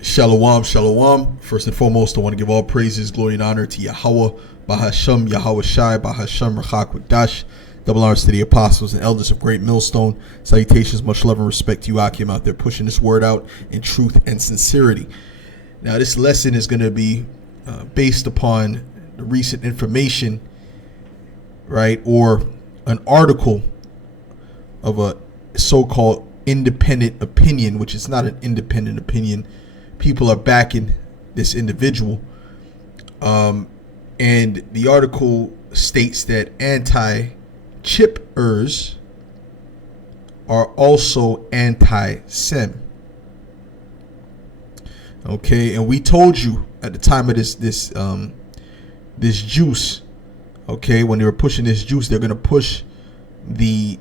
Shalom, shalom. First and foremost, I want to give all praises, glory, and honor to Yahweh, Bahasham, Yahweh Shai, Bahasham, Rachak, Wadash. Double honors to the apostles and elders of Great Millstone. Salutations, much love and respect to you, Akim, out there pushing this word out in truth and sincerity. Now, this lesson is going to be based upon the recent information, right, or an article of a so-called independent opinion, which is not an independent opinion. People are backing this individual. And the article states that anti-chippers are also anti-Sem. Okay, and we told you at the time of this juice, okay, when they were pushing this juice, they're gonna push the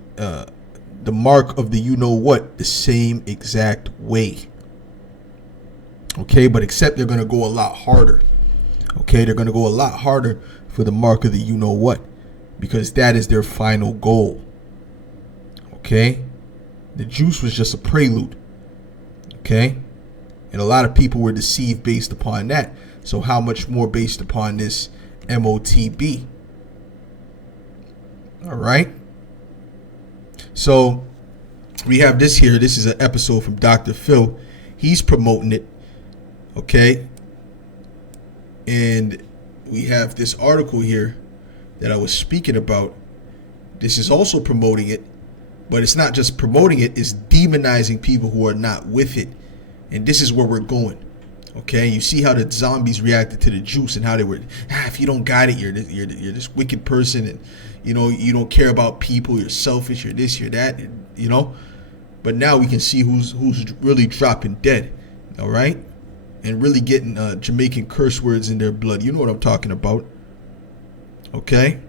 mark of the you-know-what the same exact way. Okay, but except they're going to go a lot harder. Okay, they're going to go a lot harder for the mark of the you-know-what, because that is their final goal. Okay, the juice was just a prelude. Okay, and a lot of people were deceived based upon that. So how much more based upon this MOTB? All right. So we have this here. This is an episode from Dr. Phil. He's promoting it. Okay. And we have this article here that I was speaking about. This is also promoting it, but it's not just promoting it, it's demonizing people who are not with it. And this is where we're going. Okay, you see how the zombies reacted to the juice and how they were, if you don't got it, you're this wicked person, and you know you don't care about people, you're selfish, you're this, you're that, and, you know. But now we can see who's really dropping dead, all right, and really getting Jamaican curse words in their blood. You know what I'm talking about, okay?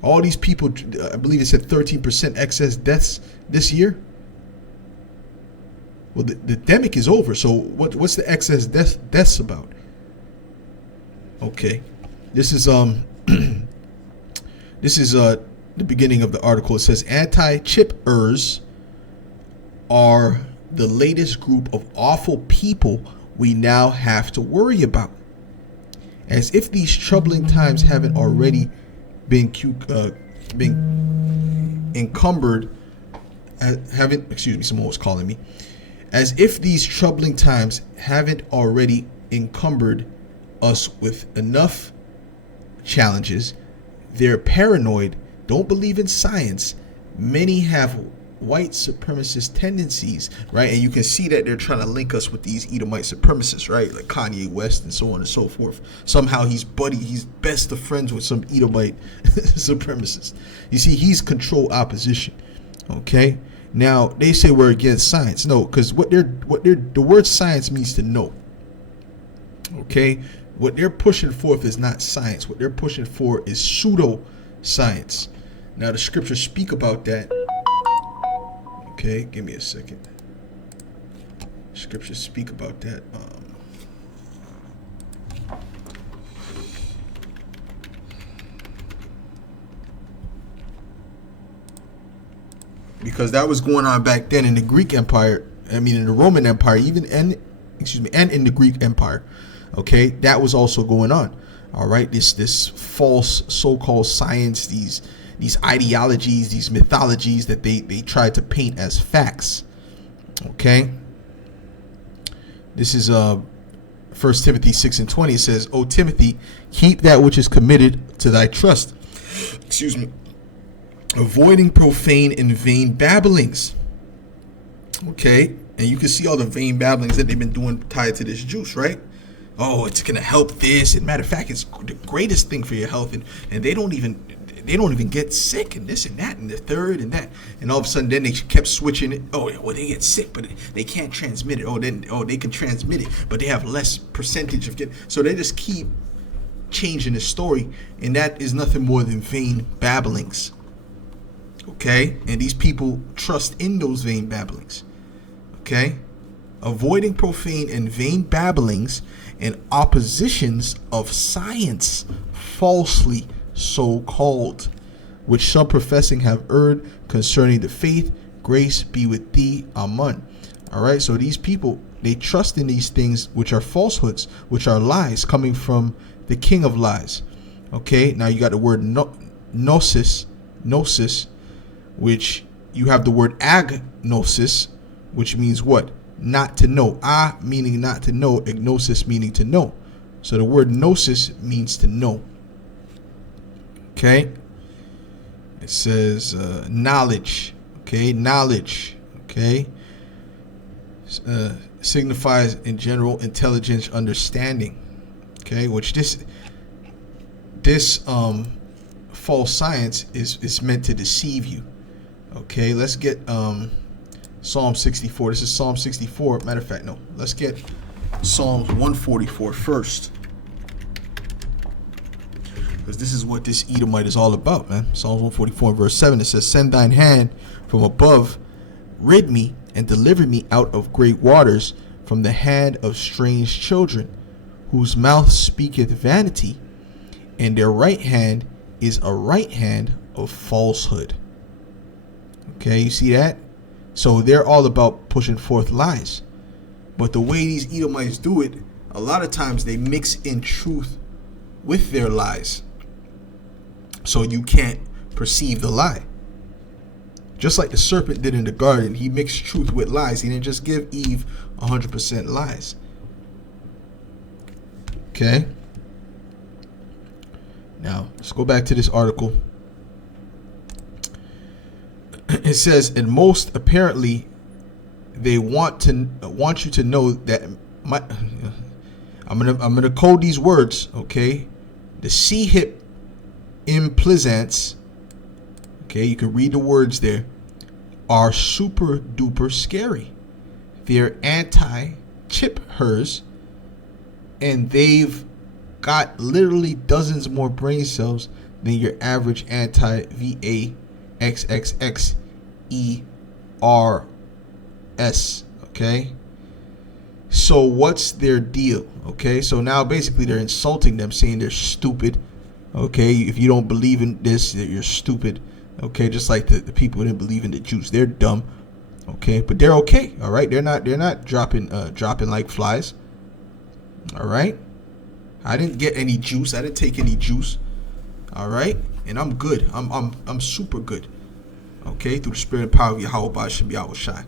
All these people, I believe it said 13% excess deaths this year. Well, the demic is over, so what's the excess deaths about? Okay, this is this is the beginning of the article. It says anti-chippers are the latest group of awful people we now have to worry about. As if these troubling times haven't already been encumbered. Someone was calling me. As if these troubling times haven't already encumbered us with enough challenges. They're paranoid, don't believe in science. Many have white supremacist tendencies, right? And you can see that they're trying to link us with these Edomite supremacists, right? Like Kanye West and so on and so forth. Somehow he's best of friends with some Edomite supremacist. You see, he's control opposition, okay? Now they say we're against science. No, because the word science means to know. Okay, what they're pushing forth is not science. What they're pushing for is pseudo science. Now the scriptures speak about that. Okay, give me a second. Scriptures speak about that. Because that was going on back then in the Greek Empire. I mean, in the Roman Empire, and in the Greek Empire. Okay, that was also going on. All right, this false so-called science, these ideologies, these mythologies that they tried to paint as facts. Okay, this is 1 Timothy 6:20. It says, "O Timothy, keep that which is committed to thy trust." Excuse me. Avoiding profane and vain babblings. Okay, and you can see all the vain babblings that they've been doing tied to this juice, right? Oh, it's gonna help this, and matter of fact, it's the greatest thing for your health, and they don't even get sick, and this and that and the third and that, and all of a sudden then they kept switching it. Oh, well, they get sick, but they can't transmit it. They can transmit it, but they have less percentage of so they just keep changing the story, and that is nothing more than vain babblings. Okay, and these people trust in those vain babblings. Okay, avoiding profane and vain babblings and oppositions of science, falsely so called, which some professing have erred concerning the faith. Grace be with thee. Amen. All right, so these people, they trust in these things which are falsehoods, which are lies coming from the king of lies. Okay, now you got the word gnosis, which you have the word agnosis, which means what? Not to know. Meaning not to know, agnosis meaning to know. So the word gnosis means to know. Okay, it says knowledge. Okay, knowledge. Okay, signifies in general intelligence, understanding. Okay, which this false science is meant to deceive you. Okay, let's get Psalm 64. This is Psalm 64. Matter of fact, no. Let's get Psalms 144 first, because this is what this Edomite is all about, man. Psalms 144 verse 7. It says, "Send thine hand from above, rid me and deliver me out of great waters, from the hand of strange children, whose mouth speaketh vanity, and their right hand is a right hand of falsehood." Okay, you see that? So they're all about pushing forth lies. But the way these Edomites do it, a lot of times they mix in truth with their lies, so you can't perceive the lie. Just like the serpent did in the garden, he mixed truth with lies. He didn't just give Eve 100% lies. Okay. Now, let's go back to this article. It says, and most apparently, they want you to know that I'm gonna code these words, okay? The C hip implizants, okay, you can read the words there, are super duper scary. They're anti-chip hers, and they've got literally dozens more brain cells than your average anti-VAXXXERS. Okay, so what's their deal? Okay, so now basically they're insulting them, saying they're stupid. Okay, if you don't believe in this, you're stupid. Okay, just like the people who didn't believe in the juice, they're dumb. Okay, but they're okay. All right, they're not dropping like flies. All right, I didn't get any juice. I didn't take any juice. All right, and I'm good. I'm super good. Okay, through the spirit and power of Yahweh should be outshine.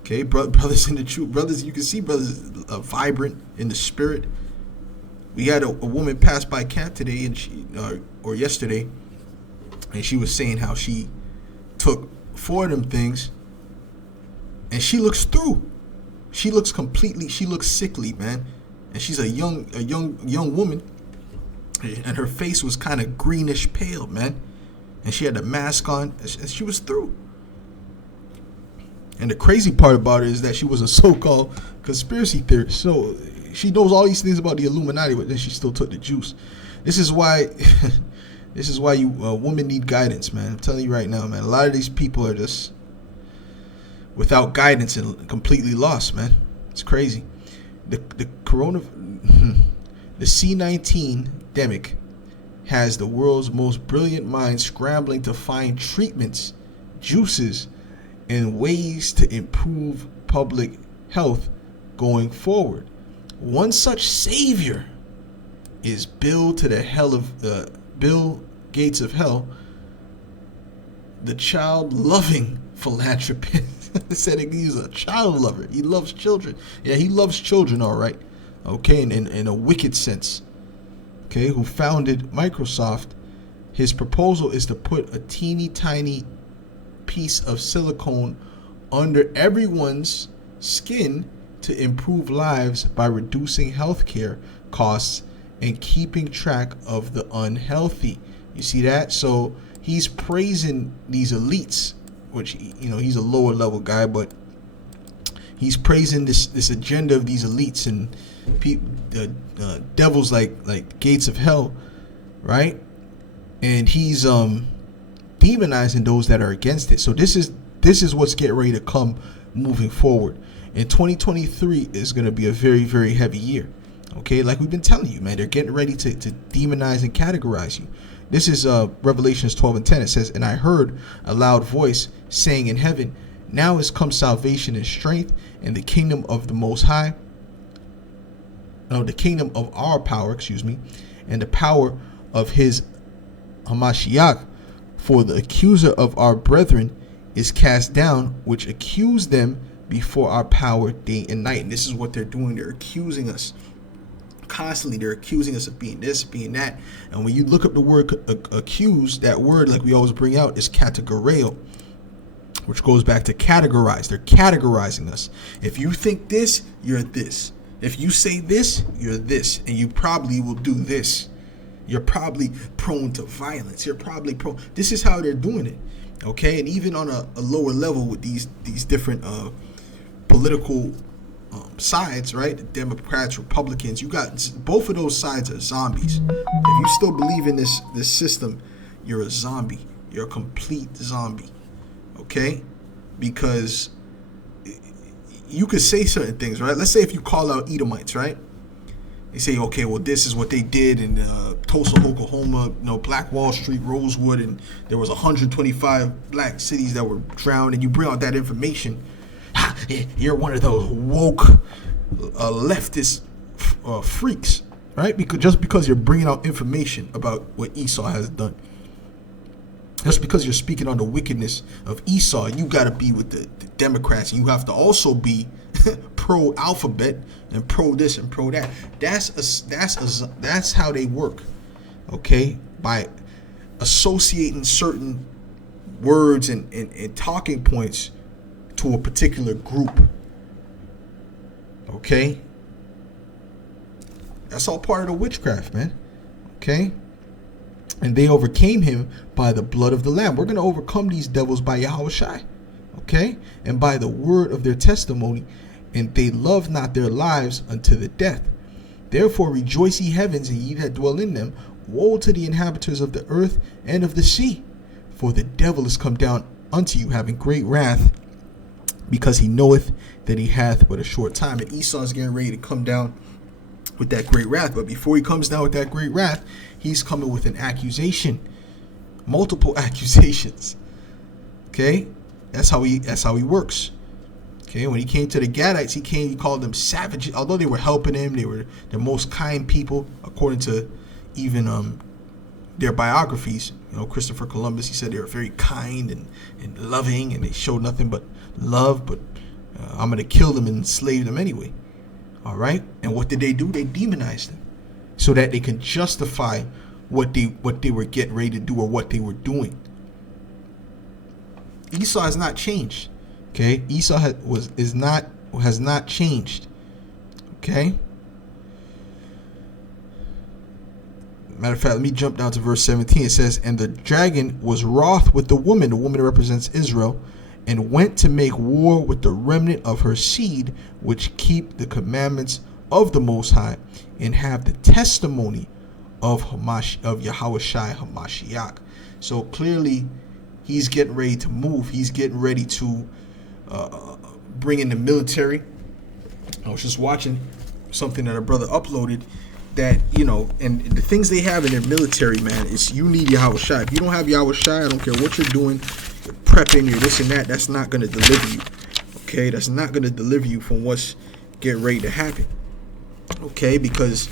Okay, brothers in the truth, brothers, you can see brothers vibrant in the spirit. We had a woman pass by camp today, and she or yesterday, and she was saying how she took 4 of them things, and she looks through. She looks sickly, man, and she's a young woman, and her face was kind of greenish pale, man, and she had a mask on, and she was through. And the crazy part about it is that she was a so-called conspiracy theorist. So she knows all these things about the Illuminati, but then she still took the juice. This is why you women need guidance, man. I'm telling you right now, man. A lot of these people are just without guidance and completely lost, man. It's crazy. The C-19 demic has the world's most brilliant minds scrambling to find treatments, juices, and ways to improve public health going forward. One such savior is Bill Gates of hell, the child-loving philanthropist. Said he's a child lover. He loves children. Yeah, he loves children, all right. Okay, in a wicked sense. Okay, who founded Microsoft. His proposal is to put a teeny tiny piece of silicone under everyone's skin to improve lives by reducing healthcare costs and keeping track of the unhealthy. You see that? So he's praising these elites, which, he's a lower level guy, but he's praising this agenda of these elites and devils like Gates of hell, right? And he's demonizing those that are against it. So this is what's getting ready to come moving forward. And 2023 is going to be a very, very heavy year. Okay, like we've been telling you, man, they're getting ready to demonize and categorize you. This is Revelations 12:10. It says, "And I heard a loud voice saying in heaven, Now has come salvation and strength, and the kingdom of the Most High, no, the kingdom of our power, and the power of his Hamashiach. For the accuser of our brethren is cast down, which accused them before our power day and night. And this is what they're doing. They're accusing us constantly. They're accusing us of being this, being that. And when you look up the word accuse, that word, like we always bring out, is categoreo, which goes back to categorize. They're categorizing us. If you think this, you're this. If you say this, you're this. And you probably will do this. You're probably prone to violence. You're probably prone. This is how they're doing it. Okay. And even on a lower level with these different political sides, right? The Democrats, Republicans, you got both of those sides are zombies. If you still believe in this system, you're a zombie. You're a complete zombie. Okay? Because you could say certain things, right? Let's say if you call out Edomites, right? They say, okay, well, this is what they did in Tulsa, Oklahoma, Black Wall Street, Rosewood, and there was 125 black cities that were drowned, and you bring out that information. You're one of those woke leftist freaks, right? Because you're bringing out information about what Esau has done. Just because you're speaking on the wickedness of Esau, you got to be with the Democrats, and you have to also be pro-alphabet and pro this and pro that. That's how they work, okay? By associating certain words and talking points to a particular group, okay? That's all part of the witchcraft, man, okay? And they overcame him by the blood of the Lamb. We're going to overcome these devils by Yahushua, okay? And by the word of their testimony, and they love not their lives unto the death. Therefore rejoice, ye heavens, and ye that dwell in them. Woe to the inhabitants of the earth and of the sea, for the devil is come down unto you, having great wrath, because he knoweth that he hath but a short time. And Esau is getting ready to come down with that great wrath. But before he comes down with that great wrath, he's coming with an accusation, multiple accusations. Okay, that's how he works. Okay, when he came to the Gadites, he called them savages. Although they were helping him, they were the most kind people, according to even their biographies. Christopher Columbus, he said they were very kind and loving, and they showed nothing but love. But I'm going to kill them and enslave them anyway. All right, and what did they do? They demonized them so that they can justify what they were getting ready to do or what they were doing. Esau has not changed. Okay, Esau has not changed. Okay. Matter of fact, let me jump down to verse 17. It says, "And the dragon was wroth with the woman." The woman represents Israel, "and went to make war with the remnant of her seed, which keep the commandments of the Most High, and have the testimony of Yahushua Hamashiach." So clearly, he's getting ready to move. He's getting ready to bring in the military. I was just watching something that a brother uploaded that, and the things they have in their military, man, is you need Yahushua. If you don't have Yahushua, I don't care what you're doing, you're prepping, you're this and that, that's not going to deliver you. Okay, that's not going to deliver you from what's getting ready to happen. Okay, because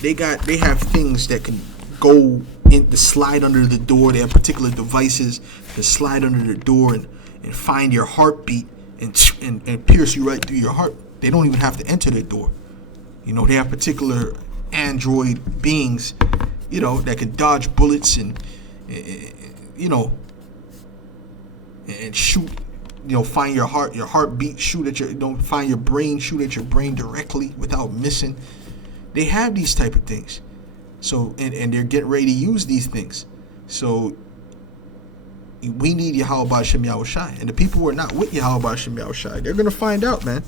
they have things that can go in, to slide under the door. They have particular devices that slide under the door and find your heartbeat and pierce you right through your heart. They don't even have to enter the door. They have particular android beings, that can dodge bullets and shoot, find your heartbeat, shoot at find your brain, shoot at your brain directly without missing. They have these type of things. So, and they're getting ready to use these things. So, we need Yahweh Shem Yahushai. And the people who are not with Yahweh Shem Yahushai, they're going to find out, man.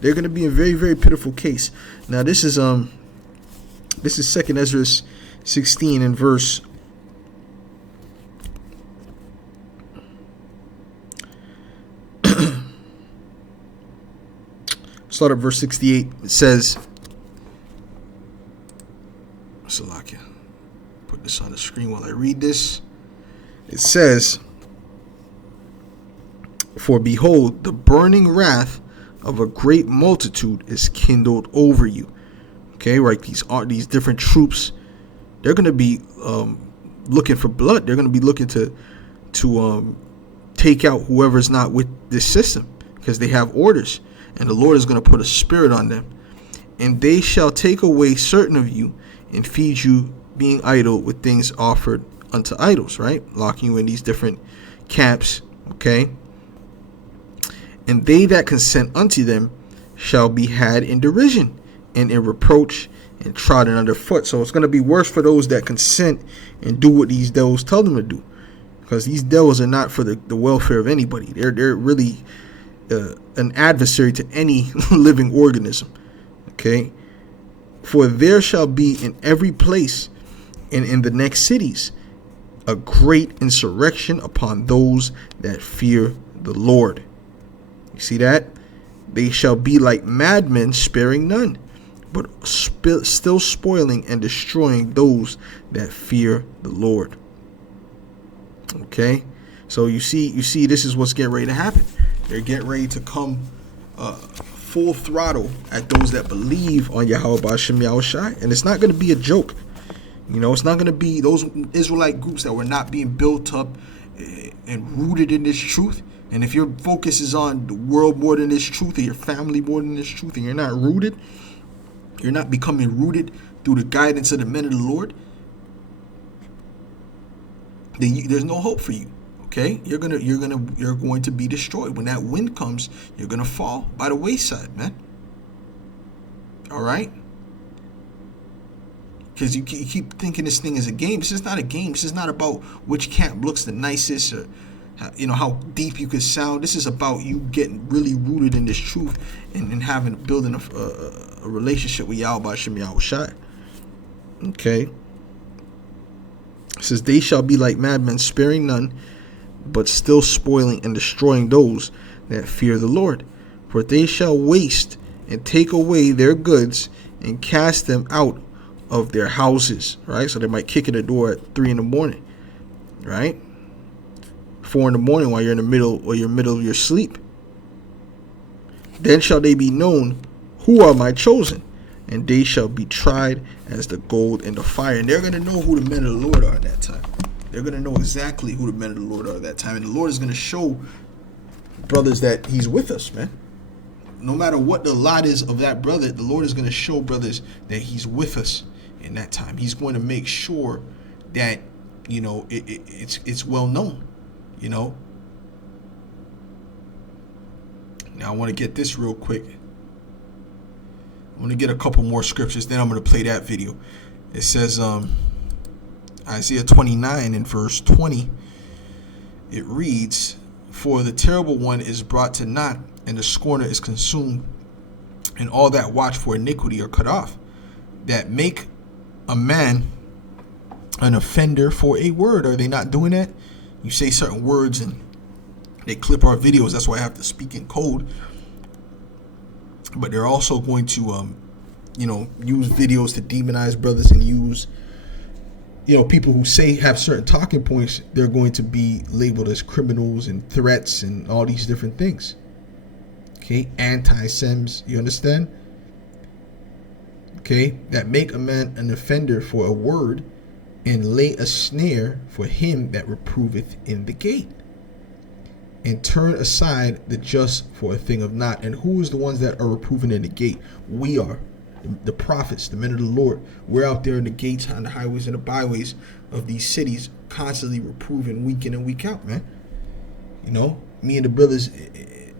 They're going to be in a very, very pitiful case. Now, this is 2nd Ezra 16 and verse start at verse 68. It says, Salakia, put this on the screen while I read this. It says, For behold, the burning wrath of a great multitude is kindled over you. Okay, right? These different troops, they're going to be looking for blood. They're going to be looking to take out whoever's not with this system, because they have orders, and the Lord is going to put a spirit on them. And they shall take away certain of you and feed you, being idle, with things offered unto idols, right? Locking you in these different camps, okay? And they that consent unto them shall be had in derision and in reproach and trodden underfoot. So it's going to be worse for those that consent and do what these devils tell them to do, because these devils are not for the welfare of anybody. They're really an adversary to any living organism. Okay, for there shall be in every place and in the next cities a great insurrection upon those that fear the Lord. You see that? They shall be like madmen, sparing none, but still spoiling and destroying those that fear the Lord. Okay, so you see, this is what's getting ready to happen. They're getting ready to come full throttle at those that believe on Yahweh B'Shem Yahushai, and it's not going to be a joke. You know, it's not going to be those Israelite groups that were not being built up and rooted in this truth. And if your focus is on the world more than this truth, or your family more than this truth, and you're not rooted, you're not becoming rooted through the guidance of the men of the Lord, then there's no hope for you. Okay, you're going to be destroyed. When that wind comes, you're going to fall by the wayside, man. All right? Because you keep thinking this thing is a game. This is not a game. This is not about which camp looks the nicest, or how deep you can sound. This is about you getting really rooted in this truth and building a relationship with Yahweh B'Shem Yahushai. Okay. It says, they shall be like madmen, sparing none, but still spoiling and destroying those that fear the Lord. For they shall waste and take away their goods and cast them out of their houses. Right? So they might kick in the door at 3 a.m, right? 4 a.m, while you're in the middle of your sleep. Then shall they be known who are my chosen, and they shall be tried as the gold in the fire. And they're going to know who the men of the Lord are at that time. They're going to know exactly who the men of the Lord are at that time. And the Lord is going to show brothers that he's with us, man. No matter what the lot is of that brother, the Lord is going to show brothers that he's with us in that time. He's going to make sure that, it's well known, Now I want to get this real quick. I want to get a couple more scriptures, then I'm going to play that video. It says, Isaiah 29 and verse 20, it reads, for the terrible one is brought to naught, and the scorner is consumed, and all that watch for iniquity are cut off, that make a man an offender for a word. Are they not doing that? You say certain words and they clip our videos. That's why I have to speak in code. But they're also going to use videos to demonize brothers, and use people who have certain talking points. They're going to be labeled as criminals and threats and all these different things. Okay, anti-Sems, you understand? Okay, that make a man an offender for a word, and lay a snare for him that reproveth in the gate, and turn aside the just for a thing of naught. And who is the ones that are reproving in the gate? We are. The prophets, the men of the Lord. We're out there in the gates, on the highways and the byways of these cities, constantly reproving week in and week out, man. Me and the brothers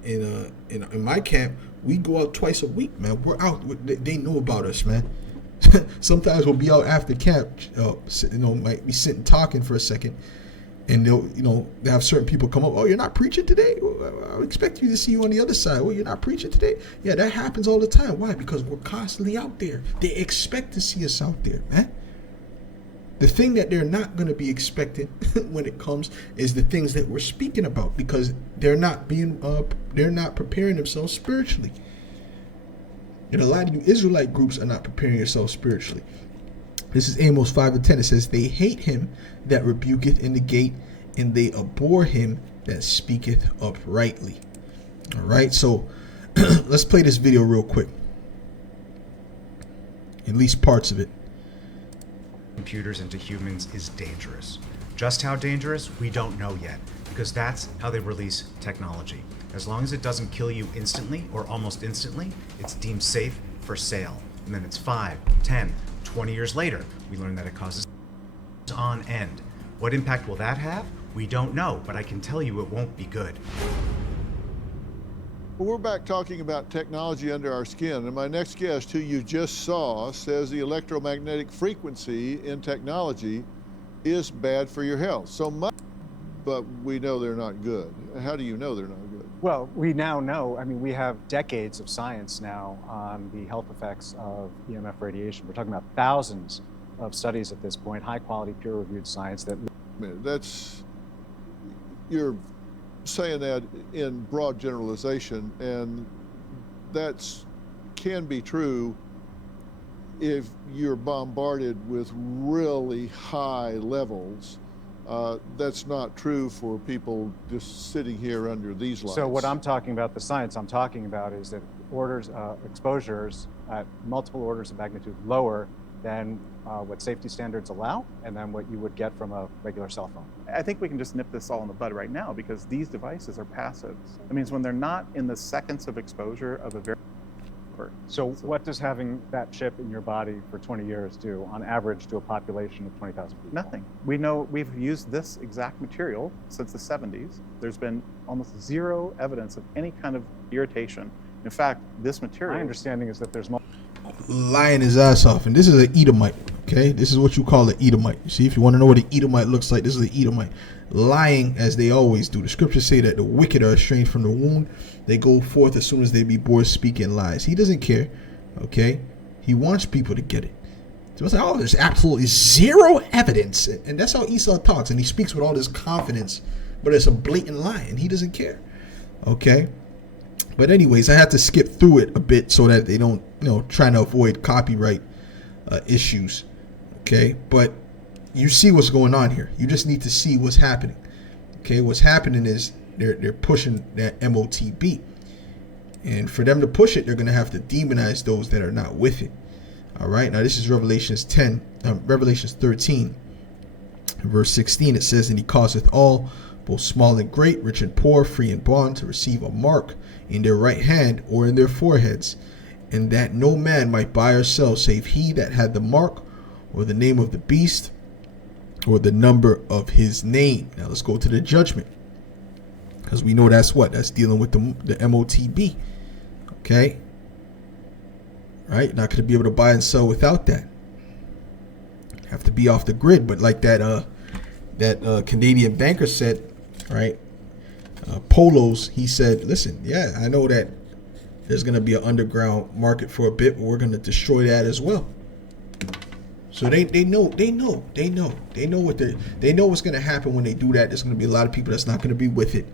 in my camp, we go out twice a week, man. We're out. They know about us, man. Sometimes we'll be out after camp, might be sitting talking for a second, and they'll have certain people come up. Oh, you're not preaching today? I expect you to see you on the other side. Oh, you're not preaching today? Yeah, that happens all the time. Why? Because we're constantly out there. They expect to see us out there, man. The thing that they're not going to be expecting when it comes is the things that we're speaking about, because they're not preparing themselves spiritually. And a lot of you Israelite groups are not preparing yourselves spiritually. This is Amos 5:10. It says, they hate him that rebuketh in the gate, and they abhor him that speaketh uprightly. All right, so let's play this video real quick, at least parts of it. Computers into humans is dangerous. Just how dangerous, we don't know yet, because that's how they release technology. As long as it doesn't kill you instantly or almost instantly, it's deemed safe for sale. And then it's 5, 10, 20 years later, we learn that it causes on end. What impact will that have? We don't know, but I can tell you it won't be good. Well, we're back talking about technology under our skin, and my next guest, who you just saw, says the electromagnetic frequency in technology is bad for your health. So much, but we know they're not good. How do you know they're not good? Well, we now know, I mean, we have decades of science now on the health effects of EMF radiation. We're talking about thousands of studies at this point, high quality, peer reviewed science that... You're saying that in broad generalization, and that's can be true if you're bombarded with really high levels. That's not true for people just sitting here under these lights. So what I'm talking about, the science I'm talking about, is that exposures at multiple orders of magnitude lower than what safety standards allow, and then what you would get from a regular cell phone. I think we can just nip this all in the bud right now, because these devices are passive. That means when they're not in the seconds of exposure of a very... So what does having that chip in your body for 20 years do, on average, to a population of 20,000 people? Nothing. We know we've used this exact material since the 70s. There's been almost zero evidence of any kind of irritation. In fact, this material... My understanding is that there's more... Lying his ass off. And this is an Edomite, okay? This is what you call an Edomite. You see, if you want to know what an Edomite looks like, this is an Edomite. Lying as they always do. The scriptures say that the wicked are estranged from the womb. They go forth as soon as they be bored speaking lies. He doesn't care, okay? He wants people to get it. So it's like, oh, there's absolutely zero evidence. And that's how Esau talks. And he speaks with all this confidence, but it's a blatant lie, and he doesn't care, okay? But anyways, I have to skip through it a bit so that they don't, trying to avoid copyright issues. Okay, but you see what's going on here. You just need to see what's happening. Okay, what's happening is they're pushing that MOTB, and for them to push it, they're going to have to demonize those that are not with it. All right. Now this is Revelations 13, verse 16. It says, "And he causeth all, both small and great, rich and poor, free and bond, to receive a mark in their right hand or in their foreheads, and that no man might buy or sell save he that had the mark, or the name of the beast, or the number of his name." Now let's go to the judgment, because we know that's dealing with the MOTB. Okay, right? Not going to be able to buy and sell without that. Have to be off the grid. But like that Canadian banker said, right? Polos, he said, listen, yeah, I know that there's going to be an underground market for a bit, but we're going to destroy that as well. So they know what's going to happen when they do that. There's going to be a lot of people that's not going to be with it,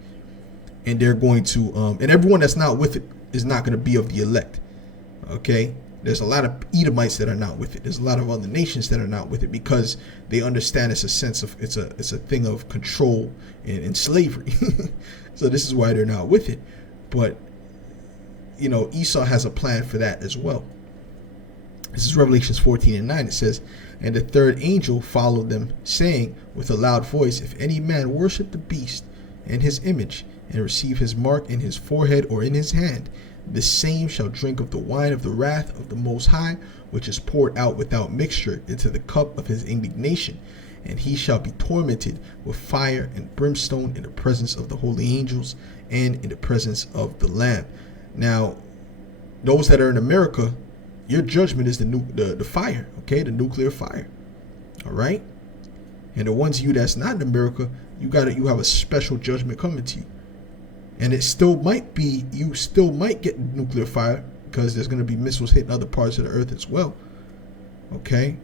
and they're going to and everyone that's not with it is not going to be of the elect. Okay, there's a lot of Edomites that are not with it. There's a lot of other nations that are not with it, because they understand it's a thing of control and slavery. So this is why they're not with it. But Esau has a plan for that as well. This is Revelations 14:9. It says, "And the third angel followed them, saying with a loud voice, If any man worship the beast and his image, and receive his mark in his forehead or in his hand, the same shall drink of the wine of the wrath of the Most High, which is poured out without mixture into the cup of his indignation. And he shall be tormented with fire and brimstone in the presence of the holy angels and in the presence of the Lamb." Now, those that are in America, your judgment is the fire, okay, the nuclear fire. All right, and the ones of you that's not in America, you have a special judgment coming to you, and you still might get nuclear fire, because there's going to be missiles hitting other parts of the earth as well. Okay,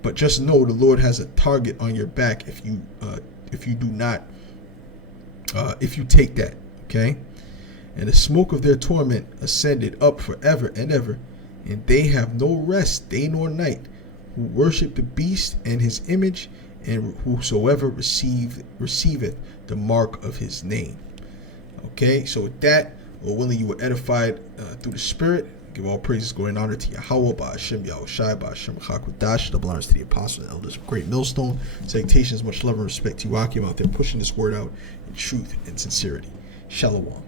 but just know the Lord has a target on your back if you take that. Okay, and the smoke of their torment ascended up forever and ever, and they have no rest day nor night, who worship the beast and his image, and whosoever receiveth the mark of his name. Okay, so with that, Lord willing, you were edified through the Spirit. Give all praises, glory, and honor to Yahweh, Ba'ashem, Yahushai, Ba'ashem, Chakwadash, double honors to the apostles and elders of Great Millstone. Salutations, much love and respect to you, Akim, out there pushing this word out in truth and sincerity. Shalom.